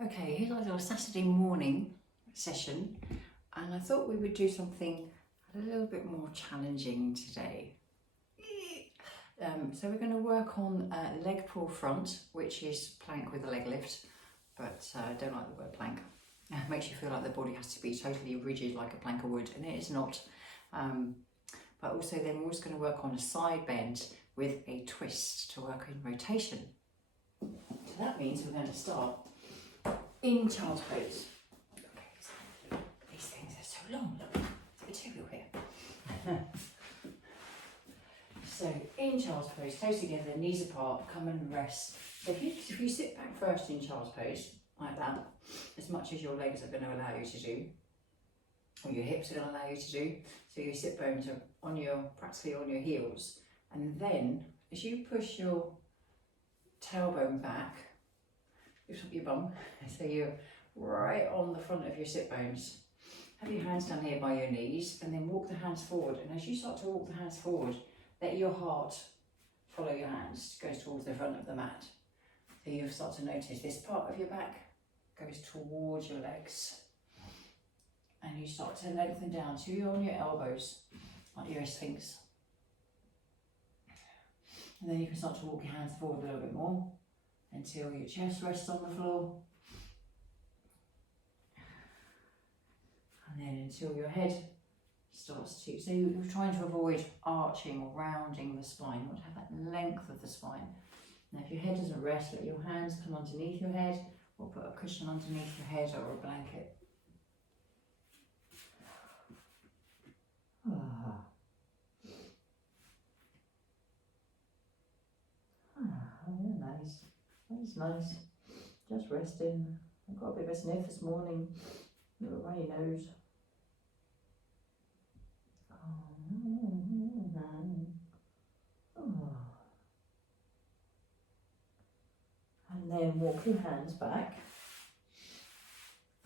Okay, here's our little Saturday morning session, and I thought we would do something a little bit more challenging today. So we're going to work on leg pull front, which is plank with a leg lift, but I don't like the word plank. It makes you feel like the body has to be totally rigid like a plank of wood, and it is not. But also then we're also going to work on a side bend with a twist to work in rotation. So that means we're going to start in child's pose. Okay, these things are so long, look, there's material here. So in child's pose, toes together, knees apart, come and rest. So if you sit back first in child's pose, like that, as much as your legs are going to allow you to do, or your hips are going to allow you to do, so your sit bones are practically on your heels, and then as you push your tailbone back, lift up your bum, so you're right on the front of your sit bones. Have your hands down here by your knees, and then walk the hands forward. And as you start to walk the hands forward, let your heart follow your hands, goes towards the front of the mat. So you'll start to notice this part of your back goes towards your legs. And you start to lengthen down to on your elbows, like your sphinx. And then you can start to walk your hands forward a little bit more until your chest rests on the floor. And then until your head starts to, so you're trying to avoid arching or rounding the spine. You want to have that length of the spine. Now if your head doesn't rest, let your hands come underneath your head, or put a cushion underneath your head or a blanket. Nice. That's nice. Just resting. I've got a bit of a sniff this morning. A little runny nose. And then walk your hands back.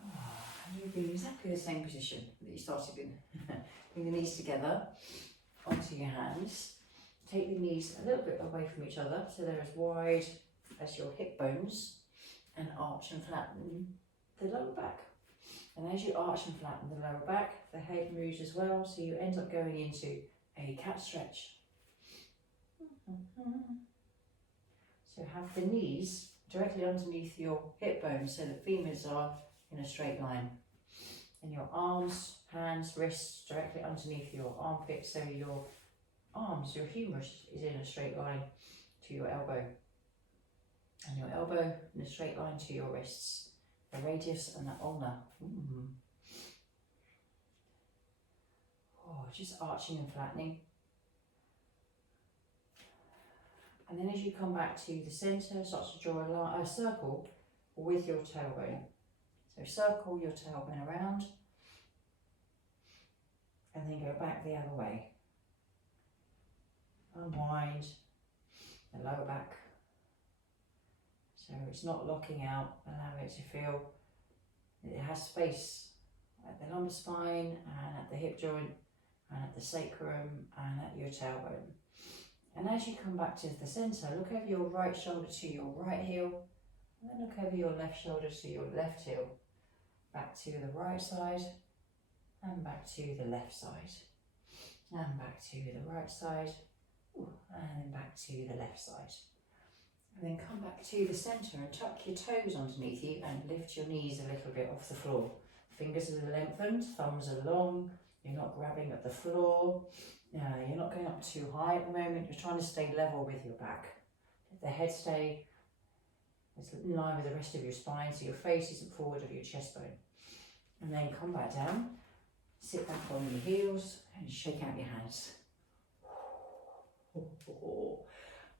And you'll be in exactly the same position that you started in. Bring the knees together onto your hands. Take the knees a little bit away from each other so they're as wide as your hip bones, and arch and flatten the lower back. And as you arch and flatten the lower back, the head moves as well, so you end up going into a cat stretch. So have the knees directly underneath your hip bones so the femurs are in a straight line. And your arms, hands, wrists directly underneath your armpits, so your arms, your humerus is in a straight line to your elbow. And your elbow in a straight line to your wrists. The radius and the ulna. Oh, just arching and flattening. And then as you come back to the centre, start to draw a circle with your tailbone. So circle your tailbone around, and then go back the other way. Unwind the lower back. So it's not locking out, allow it to feel it has space at the lumbar spine and at the hip joint and at the sacrum and at your tailbone. And as you come back to the centre, look over your right shoulder to your right heel, and then look over your left shoulder to your left heel. Back to the right side, and back to the left side, and back to the right side, and then back to the left side. And then come back to the centre and tuck your toes underneath you and lift your knees a little bit off the floor. Fingers are lengthened, thumbs are long, you're not grabbing at the floor, you're not going up too high at the moment, you're trying to stay level with your back. Let the head stay in line with the rest of your spine so your face isn't forward of your chest bone. And then come back down, sit back on your heels and shake out your hands. Roll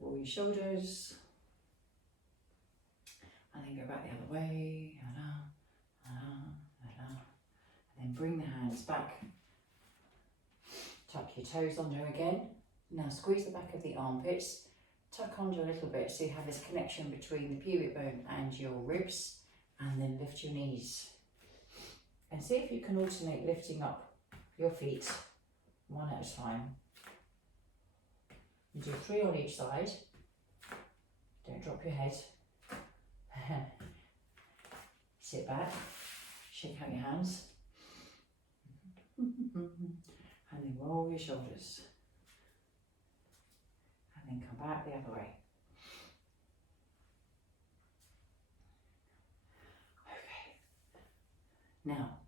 your shoulders. And then go back the other way. And then bring the hands back. Tuck your toes under again. Now squeeze the back of the armpits. Tuck under a little bit so you have this connection between the pubic bone and your ribs. And then lift your knees. And see if you can alternate lifting up your feet one at a time. You do 3 on each side. Don't drop your head. Sit back, shake out your hands, and then roll your shoulders. And then come back the other way. Okay. Now,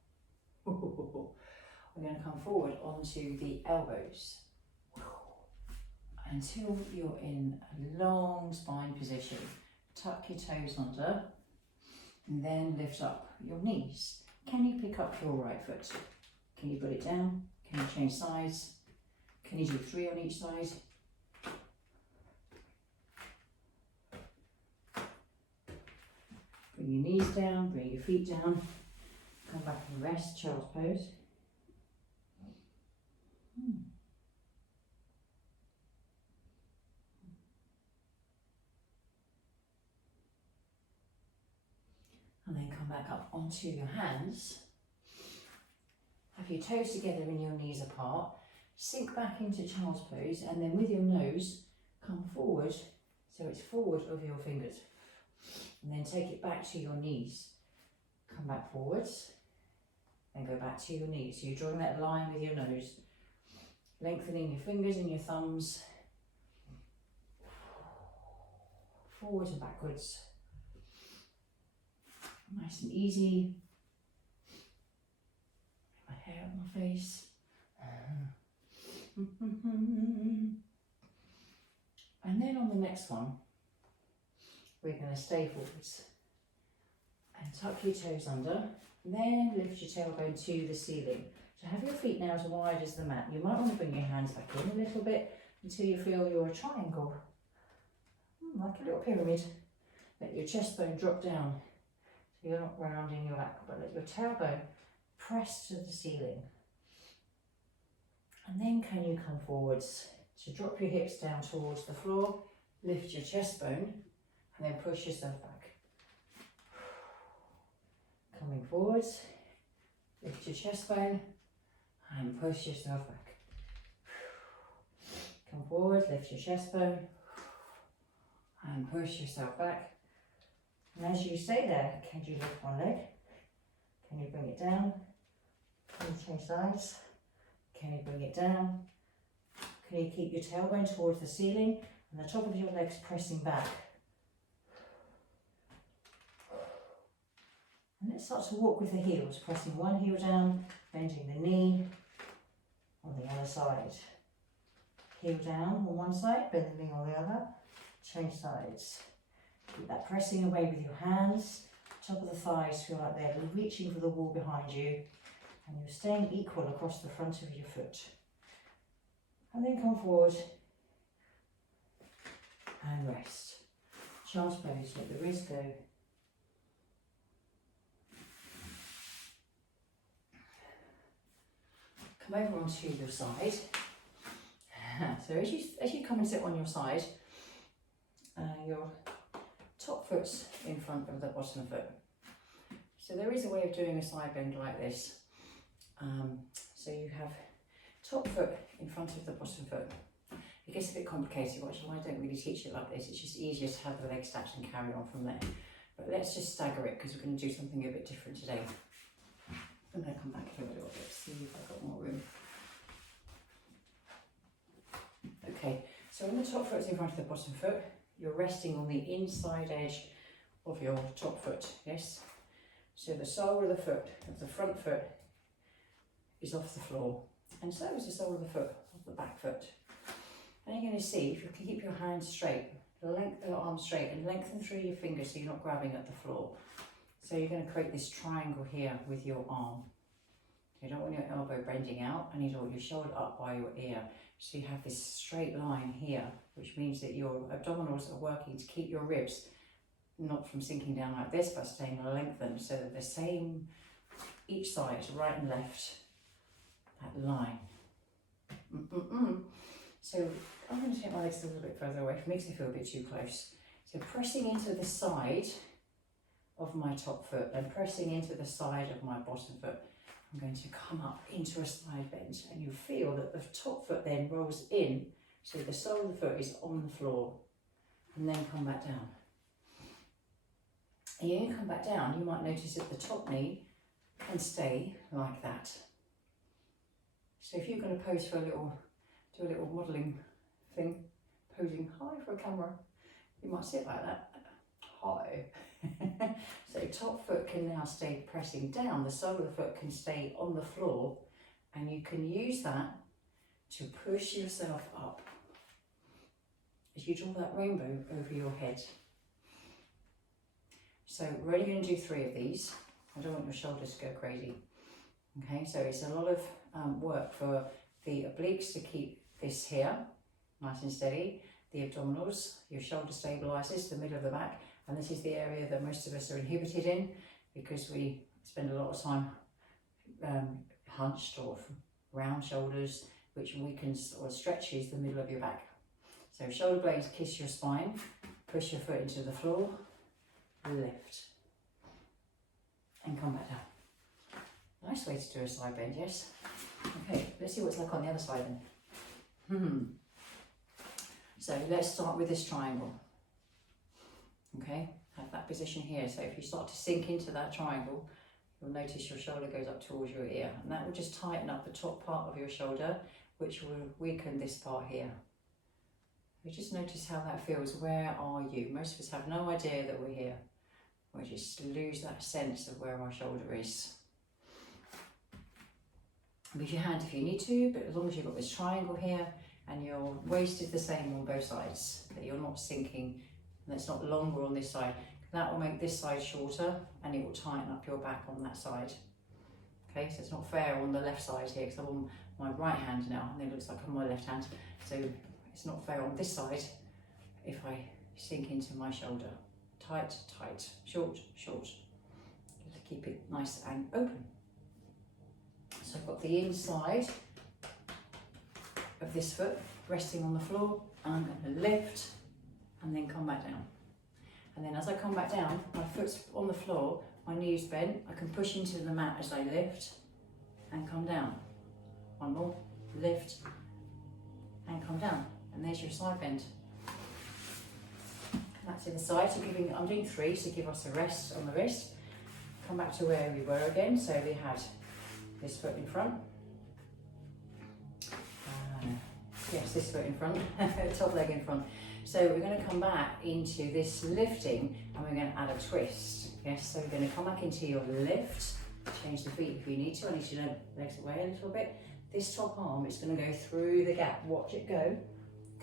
we're going to come forward onto the elbows until you're in a long spine position. Tuck your toes under and then lift up your knees. Can you pick up your right foot? Can you put it down? Can you change sides? Can you do 3 on each side? Bring your knees down, bring your feet down. Come back and rest, child's pose. And then come back up onto your hands. Have your toes together and your knees apart. Sink back into child's pose, and then with your nose, come forward so it's forward of your fingers. And then take it back to your knees. Come back forwards, then go back to your knees. So you're drawing that line with your nose. Lengthening your fingers and your thumbs. Forwards and backwards. Nice and easy. My hair on my face. And then on the next one, we're going to stay forwards and tuck your toes under, and then lift your tailbone to the ceiling. So have your feet now as wide as the mat. You might want to bring your hands back in a little bit until you feel you're a triangle, like a little pyramid. Let your chest bone drop down so you're not rounding your back, but let your tailbone press to the ceiling. And then can you come forwards to drop your hips down towards the floor, lift your chest bone, and then push yourself back. Coming forwards, lift your chest bone, and push yourself back. Come forward, lift your chest bone, and push yourself back. And as you stay there, can you lift one leg? Can you bring it down? Can you change sides? Can you bring it down? Can you keep your tailbone towards the ceiling and the top of your legs pressing back? And let's start to walk with the heels, pressing one heel down, bending the knee on the other side. Heel down on one side, bend the knee on the other, change sides. Keep that pressing away with your hands. Top of the thighs feel like they're reaching for the wall behind you, and you're staying equal across the front of your foot. And then come forward and rest. Child's pose, let the wrist go. Come over onto your side. So as you come and sit on your side, your top foot's in front of the bottom foot. So there is a way of doing a side bend like this. So you have top foot in front of the bottom foot. It gets a bit complicated, which I don't really teach it like this. It's just easier to have the legs stacked and carry on from there. But let's just stagger it because we're going to do something a bit different today. I'm going to come back here a little bit, see if I've got more room. Okay, so when the top foot's in front of the bottom foot, you're resting on the inside edge of your top foot, yes? So the sole of the foot, of the front foot, is off the floor, and so is the sole of the foot, of the back foot. And you're going to see, if you can keep your hands straight, lengthen your arms straight and lengthen through your fingers so you're not grabbing at the floor. So you're going to create this triangle here with your arm. You don't want your elbow bending out, and you don't want your shoulder up by your ear. So you have this straight line here, which means that your abdominals are working to keep your ribs not from sinking down like this, but staying lengthened, so that the same each side, right and left, that line. So I'm going to take my legs a little bit further away. It makes me feel a bit too close. So pressing into the side of my top foot and pressing into the side of my bottom foot, I'm going to come up into a side bend, and you feel that the top foot then rolls in, so the sole of the foot is on the floor, and then come back down. And you come back down, you might notice that the top knee can stay like that. So if you're going to pose for do a little modelling thing, posing high for a camera, you might sit like that, high. So top foot can now stay pressing down, the sole of the foot can stay on the floor, and you can use that to push yourself up as you draw that rainbow over your head. So we're only going to do 3 of these. I don't want your shoulders to go crazy. Okay, so it's a lot of work for the obliques to keep this here nice and steady, the abdominals, your shoulder stabilizers, the middle of the back, and this is the area that most of us are inhibited in because we spend a lot of time hunched or round shoulders, which weakens or stretches the middle of your back. So shoulder blades kiss your spine, push your foot into the floor, lift, and come back down. Nice way to do a side bend, yes? Okay, let's see what it's like on the other side then. So let's start with this triangle. Okay, have that position here. So if you start to sink into that triangle, you'll notice your shoulder goes up towards your ear, and that will just tighten up the top part of your shoulder, which will weaken this part here. You just notice how that feels. Where are you? Most of us have no idea that we're here. We just lose that sense of where our shoulder is. Move your hand if you need to, but as long as you've got this triangle here and your waist is the same on both sides, that you're not sinking, and it's not longer on this side, that will make this side shorter and it will tighten up your back on that side. Okay, so it's not fair on the left side here because I'm on my right hand now and it looks like I'm on my left hand. So it's not fair on this side if I sink into my shoulder. Tight, tight, short, short. Just keep it nice and open. So I've got the inside of this foot resting on the floor. I'm going to lift and then come back down. And then as I come back down, my foot's on the floor, my knees bent, I can push into the mat as I lift and come down. One more, lift and come down. And there's your side bend. That's in the side, so I'm doing 3, so give us a rest on the wrist. Come back to where we were again, so we had this foot in front. Yes, this foot in front, top leg in front. So we're going to come back into this lifting and we're going to add a twist. Yes, so we're going to come back into your lift, change the feet if you need to. I need you to legs away a little bit. This top arm is going to go through the gap, watch it go.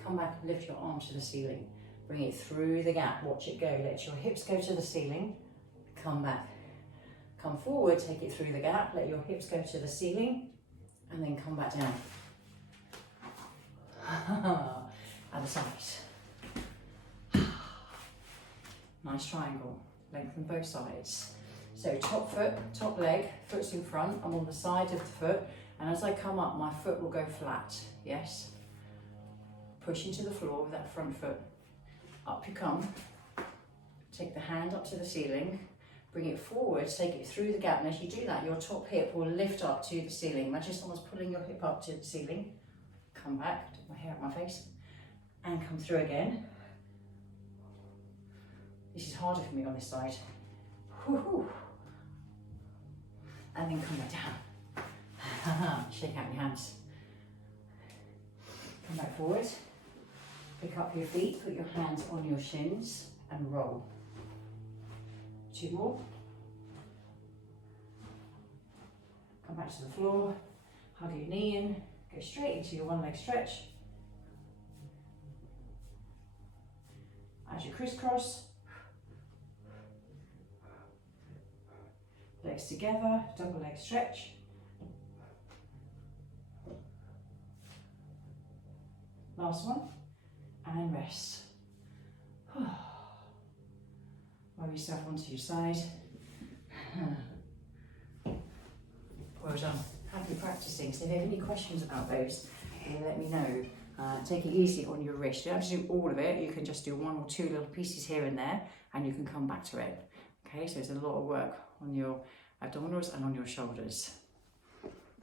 Come back and lift your arm to the ceiling. Bring it through the gap, watch it go. Let your hips go to the ceiling, come back. Come forward, take it through the gap, let your hips go to the ceiling, and then come back down. Other side. Nice triangle, lengthen both sides. So top foot, top leg, foot's in front, I'm on the side of the foot, and as I come up, my foot will go flat, yes? Push into the floor with that front foot. Up you come, take the hand up to the ceiling, bring it forward, take it through the gap, and as you do that, your top hip will lift up to the ceiling. Imagine someone's pulling your hip up to the ceiling. Come back, take my hair out my face, and come through again. This is harder for me on this side. Woo-hoo. And then come back down. Shake out your hands. Come back forward. Pick up your feet, put your hands on your shins and roll. 2 more. Come back to the floor, hug your knee in, go straight into your one leg stretch. As you crisscross, legs together, double leg stretch. Last one. And rest. Roll yourself onto your side. Well done. Happy practicing. So if you have any questions about those, let me know. Take it easy on your wrist. You don't have to do all of it. You can just do 1 or 2 little pieces here and there, and you can come back to it. Okay, so it's a lot of work on your abdominals and on your shoulders.